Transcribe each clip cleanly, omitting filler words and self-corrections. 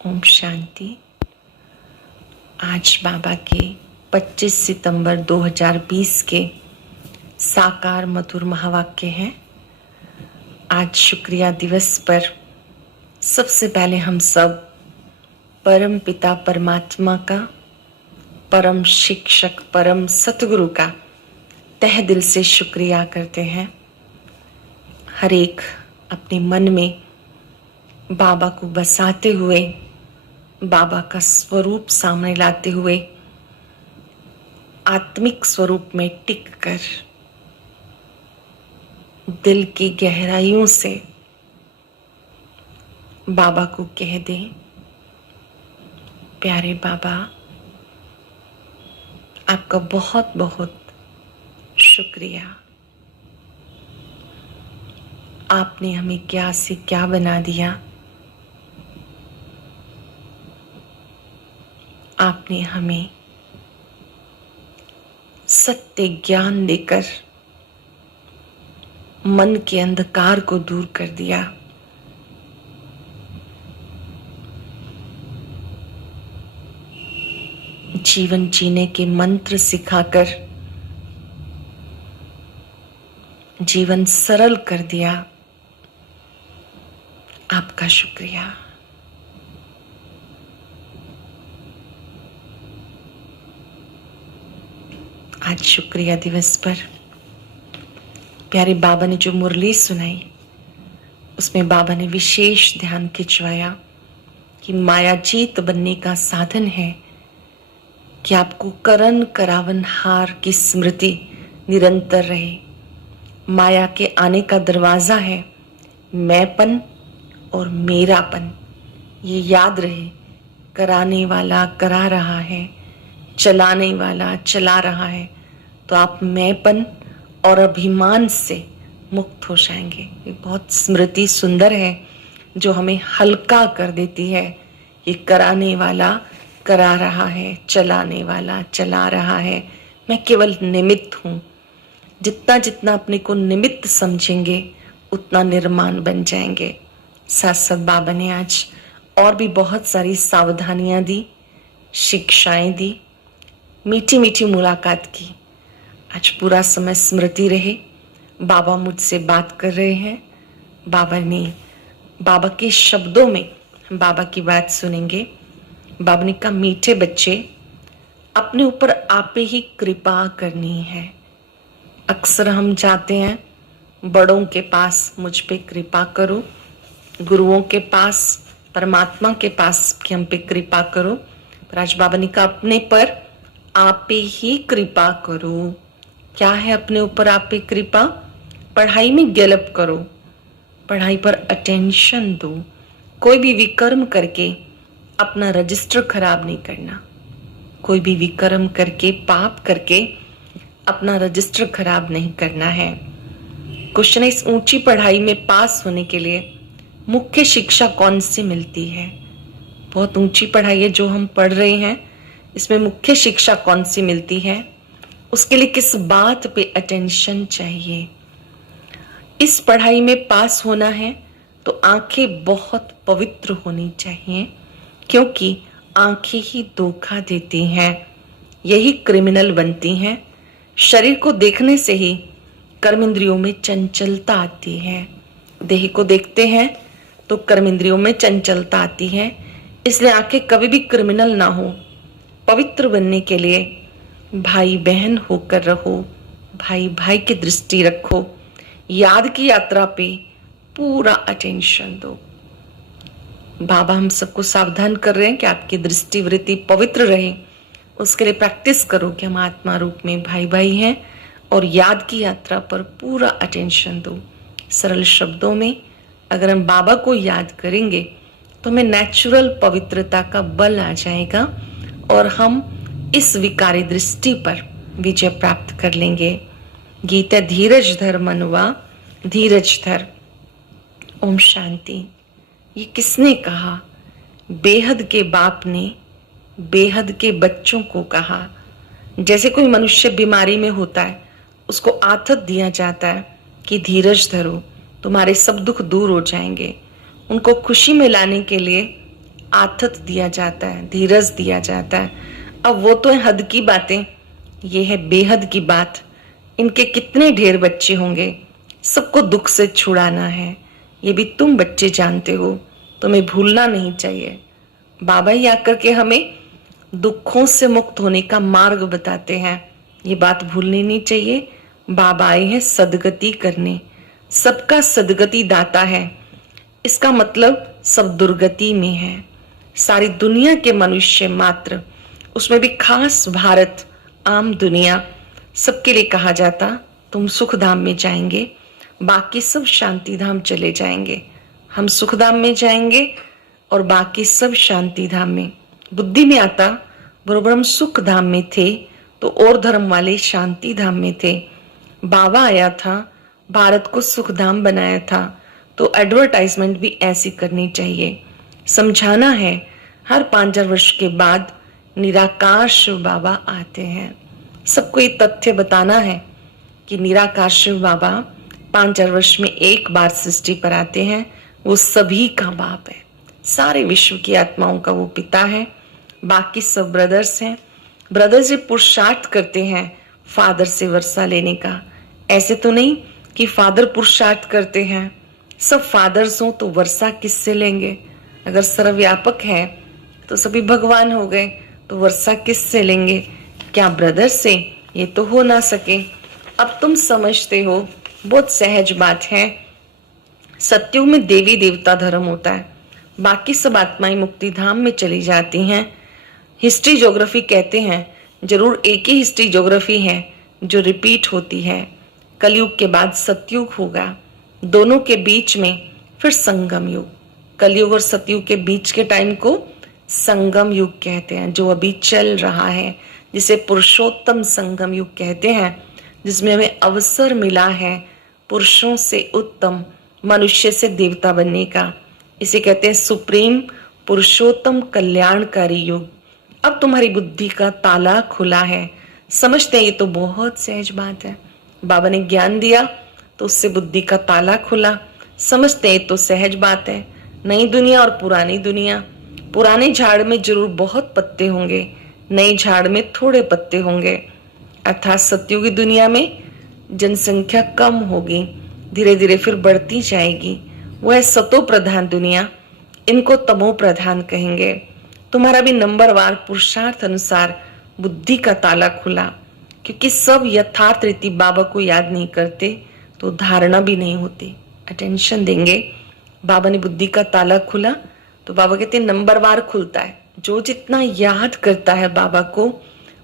ओम शांति। आज बाबा के 25 सितंबर 2020 के साकार मधुर महावाक्य हैं। आज शुक्रिया दिवस पर सबसे पहले हम सब परम पिता परमात्मा का, परम शिक्षक, परम सतगुरु का तहे दिल से शुक्रिया करते हैं। हर एक अपने मन में बाबा को बसाते हुए, बाबा का स्वरूप सामने लाते हुए, आत्मिक स्वरूप में टिक कर दिल की गहराइयों से बाबा को कह दें, प्यारे बाबा, आपका बहुत बहुत शुक्रिया। आपने हमें क्या से क्या बना दिया। आपने हमें सत्य ज्ञान देकर मन के अंधकार को दूर कर दिया। जीवन जीने के मंत्र सिखाकर जीवन सरल कर दिया। आपका शुक्रिया। आज शुक्रिया दिवस पर प्यारे बाबा ने जो मुरली सुनाई, उसमें बाबा ने विशेष ध्यान खिंचवाया कि माया जीत बनने का साधन है कि आपको करण करावन हार की स्मृति निरंतर रहे। माया के आने का दरवाजा है मैंपन और मेरापन। ये याद रहे, कराने वाला करा रहा है, चलाने वाला चला रहा है, तो आप मैंपन और अभिमान से मुक्त हो जाएंगे। ये बहुत स्मृति सुंदर है जो हमें हल्का कर देती है। ये कराने वाला करा रहा है, चलाने वाला चला रहा है, मैं केवल निमित्त हूँ। जितना जितना अपने को निमित्त समझेंगे उतना निर्माण बन जाएंगे। साथ साथ बाबा ने आज और भी बहुत सारी सावधानियां दी, शिक्षाएं दी, मीठी मीठी मुलाकात की। आज पूरा समय स्मृति रहे, बाबा मुझसे बात कर रहे हैं। बाबा के शब्दों में बाबा की बात सुनेंगे। बाबा ने कहा, मीठे बच्चे, अपने ऊपर आपे ही कृपा करनी है। अक्सर हम जाते हैं बड़ों के पास, मुझ पे कृपा करो, गुरुओं के पास, परमात्मा के पास कि हम पे कृपा करो। पर आज बाबा ने कहा, अपने पर आपे ही कृपा करो। क्या है अपने ऊपर आपे कृपा? पढ़ाई में गैलप करो, पढ़ाई पर अटेंशन दो। कोई भी विकर्म करके अपना रजिस्टर खराब नहीं करना। कोई भी विकर्म करके, पाप करके अपना रजिस्टर खराब नहीं करना है। क्वेश्चन है, इस ऊंची पढ़ाई में पास होने के लिए मुख्य शिक्षा कौन सी मिलती है? बहुत ऊंची पढ़ाई है जो हम पढ़ रहे हैं, इसमें मुख्य शिक्षा कौन सी मिलती है? उसके लिए किस बात पे अटेंशन चाहिए? इस पढ़ाई में पास होना है तो आंखें बहुत पवित्र होनी चाहिए, क्योंकि आंखें ही धोखा देती हैं, यही क्रिमिनल बनती हैं। शरीर को देखने से ही कर्म इंद्रियों में चंचलता आती है। देह को देखते हैं तो कर्म इंद्रियों में चंचलता आती है। इसलिए आंखें कभी भी क्रिमिनल ना हो। पवित्र बनने के लिए भाई बहन होकर रहो, भाई भाई की दृष्टि रखो, याद की यात्रा पे पूरा अटेंशन दो। बाबा हम सबको सावधान कर रहे हैं कि आपकी दृष्टि वृत्ति पवित्र रहे। उसके लिए प्रैक्टिस करो कि हम आत्मा रूप में भाई भाई हैं और याद की यात्रा पर पूरा अटेंशन दो। सरल शब्दों में अगर हम बाबा को याद करेंगे तो हमें नेचुरल पवित्रता का बल आ जाएगा और हम इस विकारी दृष्टि पर विजय प्राप्त कर लेंगे। गीता, धीरज धर मनुआ, धीरज धर। ओम शांति। ये किसने कहा? बेहद के बाप ने बेहद के बच्चों को कहा। जैसे कोई मनुष्य बीमारी में होता है, उसको आथत दिया जाता है कि धीरज धरो, तुम्हारे सब दुख दूर हो जाएंगे। उनको खुशी में लाने के लिए आथत दिया जाता है, धीरज दिया जाता है। अब वो तो है हद की बातें, ये है बेहद की बात। इनके कितने ढेर बच्चे होंगे, सबको दुख से छुड़ाना है, ये भी तुम बच्चे जानते हो, तुम्हें भूलना नहीं चाहिए। बाबा ही आकर के हमें दुखों से मुक्त होने का मार्ग बताते हैं, ये बात भूलनी नहीं चाहिए। बाबा आए हैं सदगति करने, सबका सदगति दाता है। इसका मतलब सब दुर्गति में है, सारी दुनिया के मनुष्य मात्र, उसमें भी खास भारत, आम दुनिया, सबके लिए कहा जाता तुम सुख धाम में जाएंगे, बाकी सब शांति धाम चले जाएंगे। हम सुख धाम में जाएंगे और बाकी सब शांति धाम में। बुद्धि में आता बरोबर हम सुख धाम में थे तो और धर्म वाले शांति धाम में थे। बाबा आया था, भारत को सुख धाम बनाया था, तो एडवर्टाइजमेंट भी ऐसी करनी चाहिए। समझाना है, हर 5000 वर्ष के बाद निराकार शिव बाबा आते हैं। सबको ये तथ्य बताना है कि निराकार शिव बाबा 5000 वर्ष में एक बार सृष्टि पर आते हैं। वो सभी का बाप है, सारे विश्व की आत्माओं का वो पिता है। बाकी सब ब्रदर्स हैं। ब्रदर्स ये पुरुषार्थ करते हैं फादर से वर्षा लेने का। ऐसे तो नहीं कि फादर पुरुषार्थ करते हैं, सब फादर्स हों तो वर्षा किससे लेंगे? अगर सर्वव्यापक है तो सभी भगवान हो गए, तो वर्षा किससे लेंगे? क्या ब्रदर से? ये तो हो ना सके। अब तुम समझते हो, बहुत सहज बात है। सत्युग में देवी देवता धर्म होता है, बाकी सब आत्माएं मुक्ति धाम में चली जाती हैं। हिस्ट्री ज्योग्राफी कहते हैं, जरूर एक ही हिस्ट्री ज्योग्राफी है जो रिपीट होती है। कलयुग के बाद सतयुग होगा, दोनों के बीच में फिर संगम युग। कलयुग और सतयुग के बीच के टाइम को संगम युग कहते हैं, जो अभी चल रहा है, जिसे पुरुषोत्तम संगम युग कहते हैं, जिसमें हमें अवसर मिला है पुरुषों से उत्तम, मनुष्य से देवता बनने का। इसे कहते हैं सुप्रीम पुरुषोत्तम कल्याणकारी युग। अब तुम्हारी बुद्धि का ताला खुला है, समझते हैं ये तो बहुत सहज बात है। बाबा ने ज्ञान दिया तो उससे बुद्धि का ताला खुला, समझते हैं तो सहज बात है। नई दुनिया और पुरानी दुनिया, पुराने झाड़ में जरूर बहुत पत्ते होंगे, नए झाड़ में थोड़े पत्ते होंगे। अर्थात सतयुगी दुनिया में जनसंख्या कम होगी, धीरे धीरे फिर बढ़ती जाएगी। वो है सतो प्रधान दुनिया, इनको तमो प्रधान कहेंगे। तुम्हारा भी नंबरवार पुरुषार्थ अनुसार बुद्धि का ताला खुला, क्योंकि सब यथार्थ रीति बाबा को याद नहीं करते तो धारणा भी नहीं होती। अटेंशन देंगे। बाबा ने बुद्धि का ताला खुला तो बाबा कहते हैं नंबरवार खुलता है। जो जितना याद करता है बाबा को,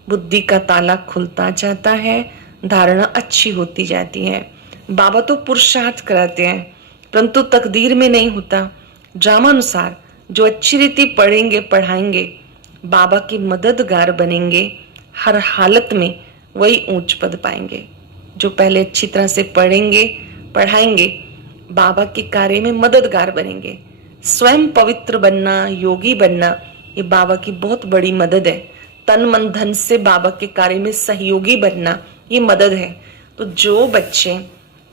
बुद्धि का ताला खुलता जाता है, धारणा अच्छी होती जाती है। बाबा तो पुरुषार्थ कराते हैं, परंतु तकदीर में नहीं होता। ड्रामा अनुसार जो अच्छी रीति पढ़ेंगे पढ़ाएंगे, बाबा की मददगार बनेंगे, हर हालत में वही ऊंच पद पाएंगे। जो पहले अच्छी तरह से पढ़ेंगे पढ़ाएंगे, बाबा के कार्य में मददगार बनेंगे। स्वयं पवित्र बनना, योगी बनना, ये बाबा की बहुत बड़ी मदद है। तन मन धन से बाबा के कार्य में सहयोगी बनना, ये मदद है। तो जो बच्चे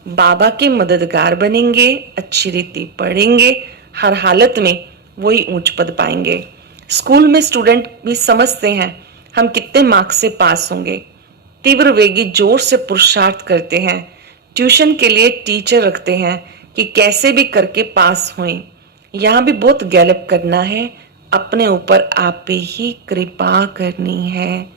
बाबा के मददगार बनेंगे, अच्छी रीति पढ़ेंगे, हर हालत में वही ऊंच पद पाएंगे। स्कूल में स्टूडेंट भी समझते हैं हम कितने मार्क्स से पास होंगे, तीव्र वेगी जोर से पुरुषार्थ करते हैं। ट्यूशन के लिए टीचर रखते हैं कि कैसे भी करके पास हों। यहाँ भी बहुत गैलप करना है, अपने ऊपर आप ही कृपा करनी है।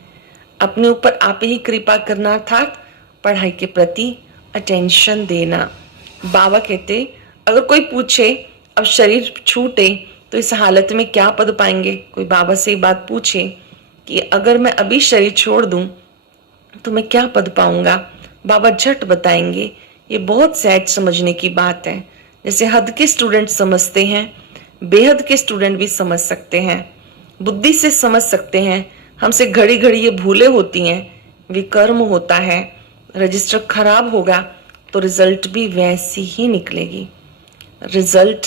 अपने ऊपर आप ही कृपा करना अर्थात पढ़ाई के प्रति अटेंशन देना। बाबा कहते अगर कोई पूछे अब शरीर छूटे तो इस हालत में क्या पद पाएंगे। कोई बाबा से बात पूछे कि अगर मैं अभी शरीर छोड़ दूं तो मैं क्या पद पाऊंगा, बाबा झट बताएंगे। ये बहुत सहज समझने की बात है। जैसे हद के स्टूडेंट समझते हैं, बेहद के स्टूडेंट भी समझ सकते हैं, बुद्धि से समझ सकते हैं। हमसे घड़ी घड़ी ये भूलें होती हैं, विकर्म होता है, रजिस्टर खराब होगा तो रिजल्ट भी वैसी ही निकलेगी। रिजल्ट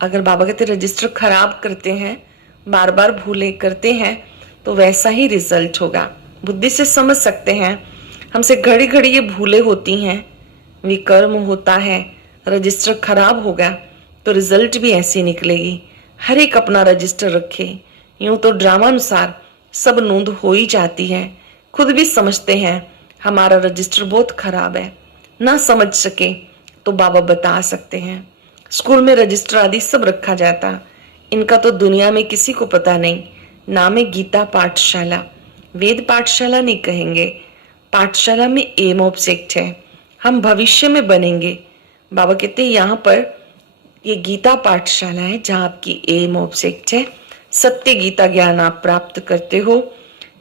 अगर बाबा कहते रजिस्टर खराब करते हैं, बार बार भूले करते हैं, तो वैसा ही रिजल्ट होगा। बुद्धि से समझ सकते हैं, हमसे घड़ी घड़ी ये भूले होती हैं, विकर्म होता है, रजिस्टर खराब होगा तो रिजल्ट भी ऐसी निकलेगी। हर एक अपना रजिस्टर रखे। यूं तो ड्रामानुसार सब नोंद हो ही जाती है। खुद भी समझते हैं हमारा रजिस्टर बहुत खराब है। ना समझ सके तो बाबा बता सकते हैं। स्कूल में रजिस्टर आदि सब रखा जाता, इनका तो दुनिया में किसी को पता नहीं। नाम है गीता पाठशाला। वेद पाठशाला नहीं कहेंगे, पाठशाला में एम ऑब्जेक्ट है, हम भविष्य में बनेंगे। बाबा कहते हैं यहाँ पर ये गीता पाठशाला है जहाँ आपकी एम ऑब्जेक्ट है, सत्य गीता ज्ञान आप प्राप्त करते हो।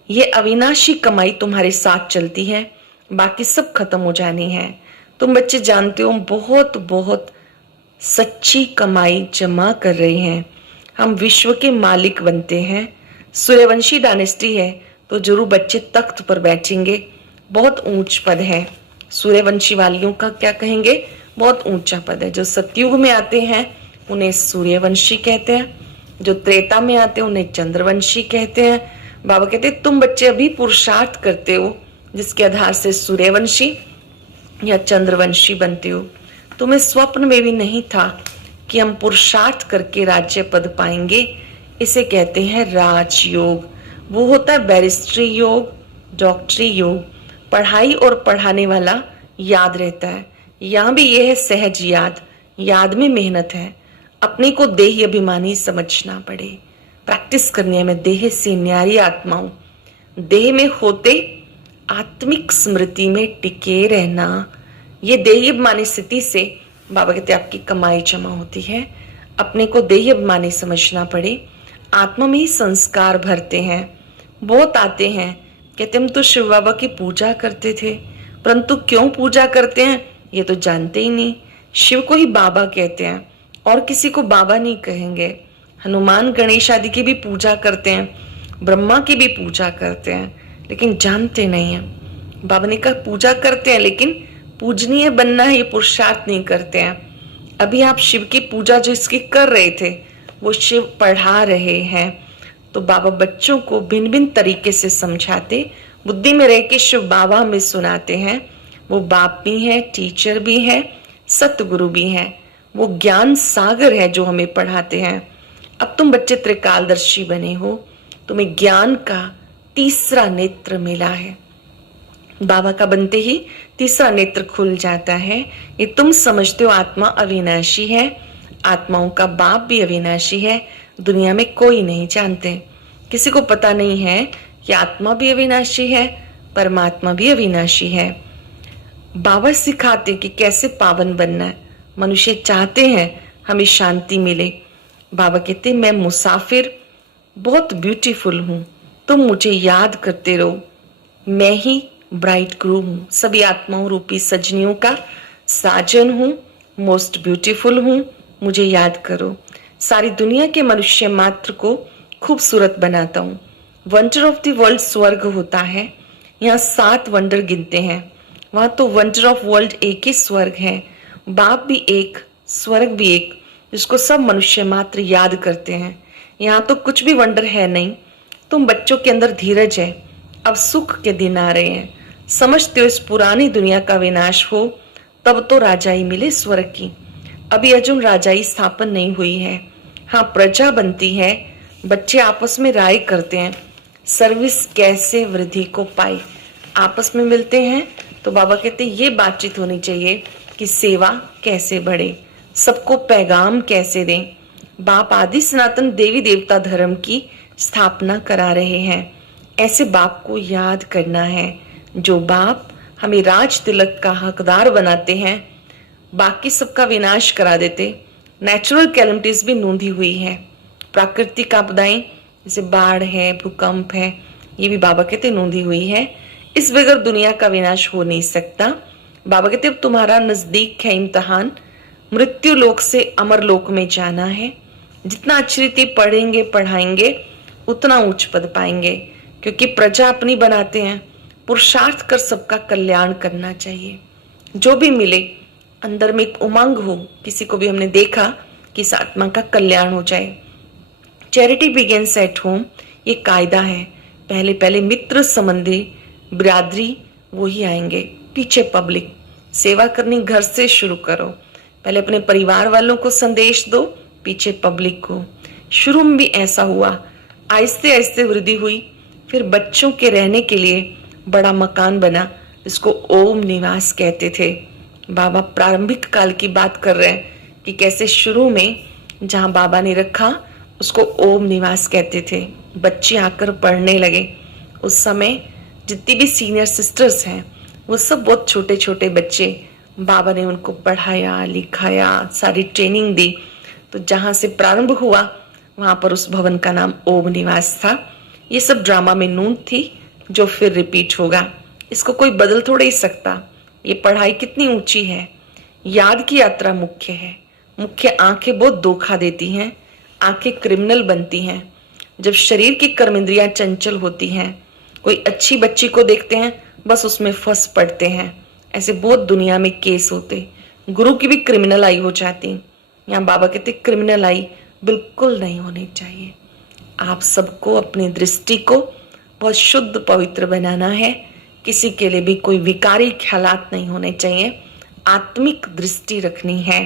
ये अविनाशी कमाई तुम्हारे साथ चलती है, बाकी सब खत्म हो जानी है। तुम बच्चे जानते हो बहुत बहुत सच्ची कमाई जमा कर रहे हैं। हम विश्व के मालिक बनते हैं। सूर्यवंशी डायनेस्टी है तो जरूर बच्चे तख्त पर बैठेंगे। बहुत ऊंच पद है। सूर्यवंशी वालियों का क्या कहेंगे, बहुत ऊंचा पद है। जो सतयुग में आते हैं उन्हें सूर्यवंशी कहते हैं, जो त्रेता में आते हैं उन्हें चंद्रवंशी कहते हैं। बाबा कहते हैं तुम बच्चे अभी पुरुषार्थ करते हो जिसके आधार से सूर्यवंशी या चंद्रवंशी बनते हो। तुम्हें स्वप्न में भी नहीं था कि हम पुरुषार्थ करके राज्य पद पाएंगे। इसे कहते हैं राजयोग। वो होता है बैरिस्ट्री योग, डॉक्टरी योग। पढ़ाई और पढ़ाने वाला याद रहता है। यहाँ भी यह है सहज याद, याद में मेहनत है। अपने को देह अभिमानी समझना पड़े, प्रैक्टिस करनी है। मैं देह से न्यारी आत्मा हूं। देह में होते आत्मिक स्मृति में टिके रहना, ये देह अभिमानी स्थिति से बाबा कहते आपकी कमाई जमा होती है। अपने को देह अभिमानी समझना पड़े। आत्मा में ही संस्कार भरते हैं। बहुत आते हैं कहते हम तो शिव बाबा की पूजा करते थे, परंतु क्यों पूजा करते हैं ये तो जानते ही नहीं। शिव को ही बाबा कहते हैं और किसी को बाबा नहीं कहेंगे। हनुमान गणेश आदि की भी पूजा करते हैं, ब्रह्मा की भी पूजा करते हैं, लेकिन जानते नहीं है। बाबा ने कहा पूजा करते हैं लेकिन पूजनीय बनना है ये पुरुषार्थ नहीं करते हैं। अभी आप शिव की पूजा जो इसकी कर रहे थे वो शिव पढ़ा रहे हैं। तो बाबा बच्चों को भिन्न भिन्न तरीके से समझाते, बुद्धि में रह के शिव बाबा हमें सुनाते हैं। वो बाप भी है, टीचर भी है, सतगुरु भी है। वो ज्ञान सागर है जो हमें पढ़ाते हैं। अब तुम बच्चे त्रिकालदर्शी बने हो, तुम्हें ज्ञान का तीसरा नेत्र मिला है। बाबा का बनते ही तीसरा नेत्र खुल जाता है। ये तुम समझते हो आत्मा अविनाशी है, आत्माओं का बाप भी अविनाशी है। दुनिया में कोई नहीं जानते, किसी को पता नहीं है कि आत्मा भी अविनाशी है, परमात्मा भी अविनाशी है। बाबा सिखाते कि कैसे पावन बनना है। मनुष्य चाहते हैं हमें शांति मिले। बाबा कहते मैं मुसाफिर बहुत ब्यूटीफुल हूं, तुम मुझे याद करते रहो। मैं ही ब्राइट ग्रूम हूं, सभी आत्माओं रूपी सजनियों का साजन हूं, मोस्ट ब्यूटीफुल हूं, मुझे याद करो। सारी दुनिया के मनुष्य मात्र को खूबसूरत बनाता हूं। वंडर ऑफ द वर्ल्ड स्वर्ग होता है, यहाँ 7 वंडर गिनते हैं। वहां तो वंडर ऑफ वर्ल्ड एक ही स्वर्ग है। बाप भी एक, स्वर्ग भी एक, जिसको सब मनुष्य मात्र याद करते हैं। यहाँ तो कुछ भी वंडर है नहीं। तुम बच्चों के अंदर धीरज है। अब सुख के दिन आ रहे हैं। समझते हो इस पुरानी दुनिया का विनाश हो तब तो राजाई मिले स्वर्ग की। अभी अर्जुन राजाई स्थापन नहीं हुई है। हाँ प्रजा बनती है। बच्चे आपस में राय करते हैं सर्विस कैसे वृद्धि को पाए। आपस में मिलते हैं तो बाबा कहते हैं ये बातचीत होनी चाहिए कि सेवा कैसे बढ़े, सबको पैगाम कैसे दें। बाप आदि सनातन देवी देवता धर्म की स्थापना करा रहे हैं। ऐसे बाप को याद करना है जो बाप हमें राज तिलक का हकदार बनाते हैं, बाकी सबका विनाश करा देते। नेचुरल कैलेमिटीज भी नोंधी हुई है। प्राकृतिक आपदाएं जैसे बाढ़ है, भूकंप है, ये भी बाबा कहते नोंधी हुई है। इस बगैर दुनिया का विनाश हो नहीं सकता। बाबा कहते अब तुम्हारा नजदीक है इम्तहान, मृत्यु लोक से अमर लोक में जाना है। जितना अच्छी रीति पढ़ेंगे पढ़ाएंगे उतना उच्च पद पाएंगे, क्योंकि प्रजा अपनी बनाते हैं। पुरुषार्थ कर सबका कल्याण करना चाहिए। जो भी मिले अंदर में एक उमंग हो। किसी को भी हमने देखा कि इस आत्मा का कल्याण हो जाए। चैरिटी बिगिंस एट होम, ये कायदा है। पहले पहले मित्र संबंधी बिरादरी वो ही आएंगे, पीछे पब्लिक। सेवा करनी घर से शुरू करो। पहले अपने परिवार वालों को संदेश दो, पीछे पब्लिक को। शुरू में भी ऐसा हुआ, आहिस्ते आहिस्ते वृद्धि हुई, फिर बच्चों के रहने के लिए बड़ा मकान बना जिसको ओम निवास कहते थे। बाबा प्रारंभिक काल की बात कर रहे हैं कि कैसे शुरू में जहां बाबा ने रखा उसको ओम निवास कहते थे। बच्चे आकर पढ़ने लगे। उस समय जितनी भी सीनियर सिस्टर्स हैं वो सब बहुत छोटे छोटे बच्चे, बाबा ने उनको पढ़ाया लिखाया, सारी ट्रेनिंग दी। तो जहां से प्रारंभ हुआ वहां पर उस भवन का नाम ओम निवास था। ये सब ड्रामा में नून थी जो फिर रिपीट होगा, इसको कोई बदल थोड़ा ही सकता। ये पढ़ाई कितनी ऊंची है, याद की यात्रा मुख्य है। मुख्य आंखें बहुत धोखा देती हैं, आंखें क्रिमिनल बनती हैं। जब शरीर की कर्मेंद्रियां चंचल होती हैं, कोई अच्छी बच्ची को देखते हैं बस उसमें फंस पड़ते हैं। ऐसे बहुत दुनिया में केस होते। गुरु की भी क्रिमिनल आई हो जाती। यहाँ बाबा कहते क्रिमिनल आई बिल्कुल नहीं होनी चाहिए। आप सबको अपनी दृष्टि को बहुत शुद्ध पवित्र बनाना है। किसी के लिए भी कोई विकारी ख्यालात नहीं होने चाहिए। आत्मिक दृष्टि रखनी है।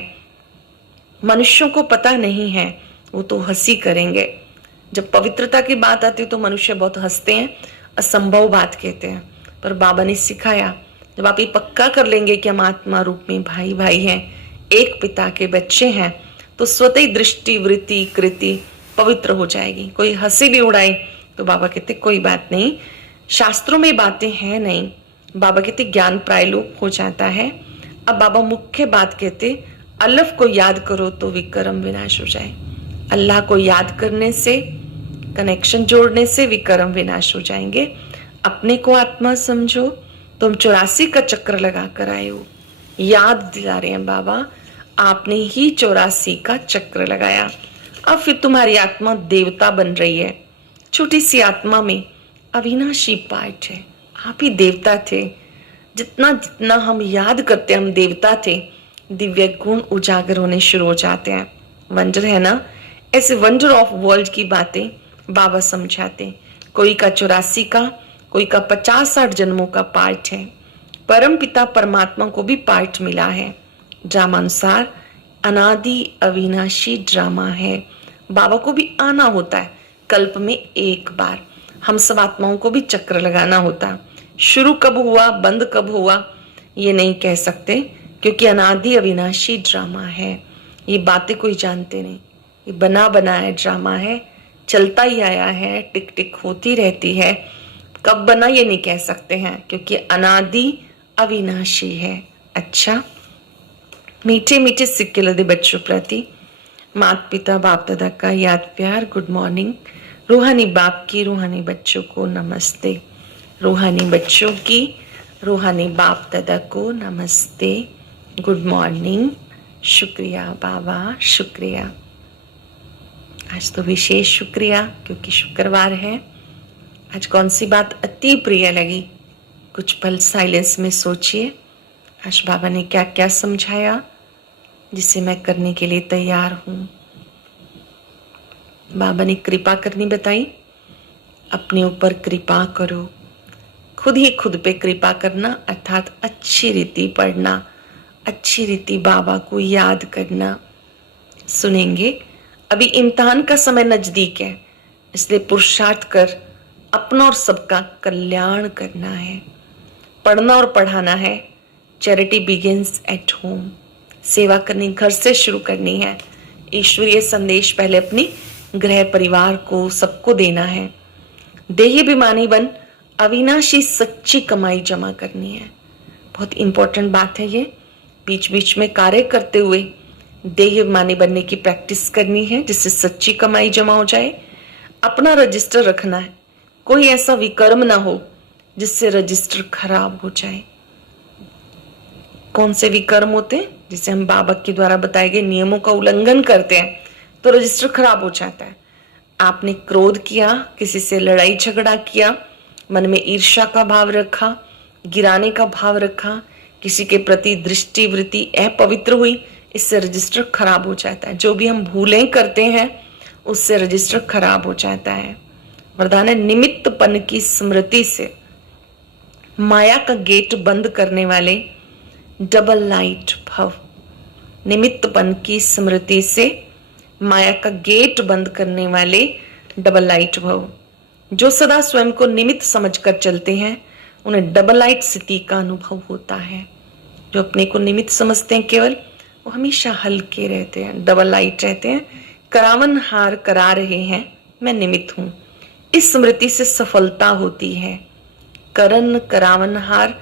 मनुष्यों को पता नहीं है, वो तो हंसी करेंगे। जब पवित्रता की बात आती है तो मनुष्य बहुत हंसते हैं, असंभव बात कहते हैं। पर बाबा ने सिखाया, जब आप ये पक्का कर लेंगे कि हम आत्मा रूप में भाई भाई हैं, एक पिता के बच्चे हैं, तो स्वतः ही दृष्टि वृत्ति कृति पवित्र हो जाएगी। कोई हंसी भी उड़ाए तो बाबा कहते कोई बात नहीं, शास्त्रों में बातें हैं नहीं। बाबा कहते ज्ञान प्रायलोप हो जाता है। अब बाबा मुख्य बात कहते अल्लाह को याद करो तो विक्रम विनाश हो जाए। अल्लाह को याद करने से, कनेक्शन जोड़ने से विक्रम विनाश हो जाएंगे। अपने को आत्मा समझो, तुम 84 का चक्र लगा कर आए हो। याद दिला रहे हैं बाबा, आपने ही 84 का चक्र लगाया। अब फिर तुम्हारी आत्मा देवता बन रही है। छोटी सी आत्मा में अविनाशी पार्ट है, आप ही देवता थे। जितना जितना हम याद करते हम देवता थे, दिव्य गुण उजागर होने शुरू हो जाते हैं। वंडर है ना, ऐसे वंडर ऑफ वर्ल्ड की बातें बाबा समझाते। कोई का 84 का, कोई का 50-60 जन्मों का पार्ट है। परम पिता परमात्मा को भी पार्ट मिला है। ड्रामानुसार अनादि अविनाशी ड्रामा है। बाबा को भी आना होता है कल्प में एक बार। हम सब आत्माओं को भी चक्र लगाना होता। शुरू कब हुआ बंद कब हुआ ये नहीं कह सकते, क्योंकि अनादि अविनाशी ड्रामा है। ये बातें कोई जानते नहीं, ये बना बनाया ड्रामा है, चलता ही आया है, टिक टिक होती रहती है। कब बना ये नहीं कह सकते हैं, क्योंकि अनादि अविनाशी है। अच्छा, मीठे मीठे सिक्के लदे बच्चों प्रति माता पिता बाप दादा का याद प्यार, गुड मॉर्निंग। रूहानी बाप की रूहानी बच्चों को नमस्ते। रूहानी बच्चों की रूहानी बाप दादा को नमस्ते, गुड मॉर्निंग। शुक्रिया बाबा, शुक्रिया। आज तो विशेष शुक्रिया क्योंकि शुक्रवार है। आज कौन सी बात अति प्रिय लगी, कुछ पल साइलेंस में सोचिए। आज बाबा ने क्या क्या समझाया जिसे मैं करने के लिए तैयार हूं। बाबा ने कृपा करनी बताई, अपने ऊपर कृपा करो। खुद ही खुद पे कृपा करना अर्थात अच्छी रीति पढ़ना, अच्छी रीति बाबा को याद करना। सुनेंगे, अभी इम्तिहान का समय नजदीक है, इसलिए पुरुषार्थ कर अपना और सबका कल्याण करना है। पढ़ना और पढ़ाना है। Charity begins at home. सेवा करनी घर से शुरू करनी है। ईश्वरीय संदेश पहले अपनी गृह परिवार को सबको देना है। देही अभिमानी बन अविनाशी सच्ची कमाई जमा करनी है। बहुत इंपॉर्टेंट बात है ये। बीच बीच में कार्य करते हुए देही अभिमानी बनने की प्रैक्टिस करनी है, जिससे सच्ची कमाई जमा हो जाए। अपना रजिस्टर रखना है, कोई ऐसा विकर्म ना हो जिससे रजिस्टर खराब हो जाए। कौन से विकर्म होते हैं? जिसे हम बाबा के द्वारा बताए गए नियमों का उल्लंघन करते हैं तो रजिस्टर खराब हो जाता है। आपने क्रोध किया, किसी से लड़ाई झगड़ा किया, मन में ईर्ष्या का भाव रखा, गिराने का भाव रखा, किसी के प्रति दृष्टि वृत्ति अपवित्र हुई, इससे रजिस्टर खराब हो जाता है। जो भी हम भूलें करते हैं उससे रजिस्टर खराब हो जाता है। वरदान है, निमित्तपन की स्मृति से माया का गेट बंद करने वाले डबल लाइट भव। निमित्तपन की स्मृति से माया का गेट बंद करने वाले डबल लाइट भव। जो सदा स्वयं को निमित्त समझकर चलते हैं उन्हें डबल लाइट स्थिति का अनुभव होता है। जो अपने को निमित्त समझते हैं केवल, वो हमेशा हल्के रहते हैं, डबल लाइट रहते हैं। करावन हार करा रहे हैं, मैं निमित्त हूं, इस स्मृति से सफलता होती है। करण करावन हार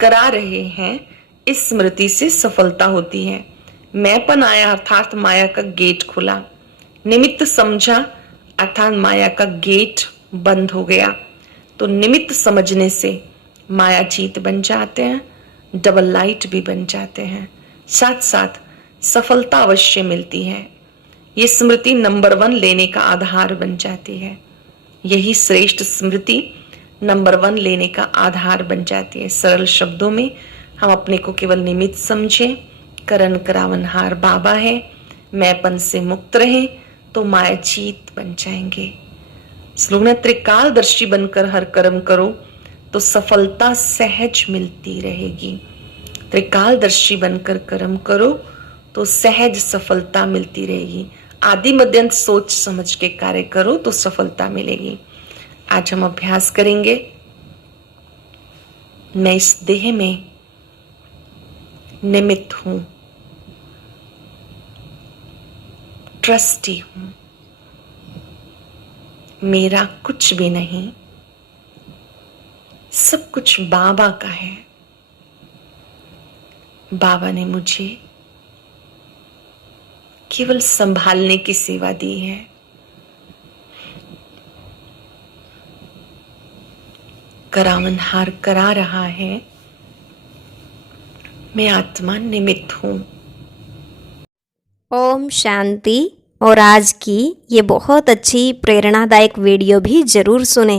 करा रहे हैं, इस स्मृति से सफलता होती है। मैंपन आया अर्थात माया का गेट खुला, निमित्त समझा अर्थात माया का गेट बंद हो गया। तो निमित्त समझने से माया जीत बन जाते हैं, डबल लाइट भी बन जाते हैं, साथ साथ सफलता अवश्य मिलती है। ये स्मृति नंबर 1 लेने का आधार बन जाती है। यही श्रेष्ठ स्मृति नंबर 1 लेने का आधार बन जाती है। सरल शब्दों में हम अपने को केवल निमित्त समझें, करण करावनहार बाबा है, मैंपन से मुक्त रहे तो माया जीत बन जाएंगे। श्लोक ने त्रिकालदर्शी बनकर हर कर्म करो तो सफलता सहज मिलती रहेगी। त्रिकालदर्शी बनकर कर्म करो तो सहज सफलता मिलती रहेगी। आदि मध्यंत सोच समझ के कार्य करो तो सफलता मिलेगी। आज हम अभ्यास करेंगे। मैं इस देह में निमित्त हूं, ट्रस्टी हूं, मेरा कुछ भी नहीं, सब कुछ बाबा का है। बाबा ने मुझे केवल संभालने की सेवा दी है। करावनहार करा रहा है, मैं आत्मा निमित्त हूं। ओम शांति। और आज की ये बहुत अच्छी प्रेरणादायक वीडियो भी ज़रूर सुने।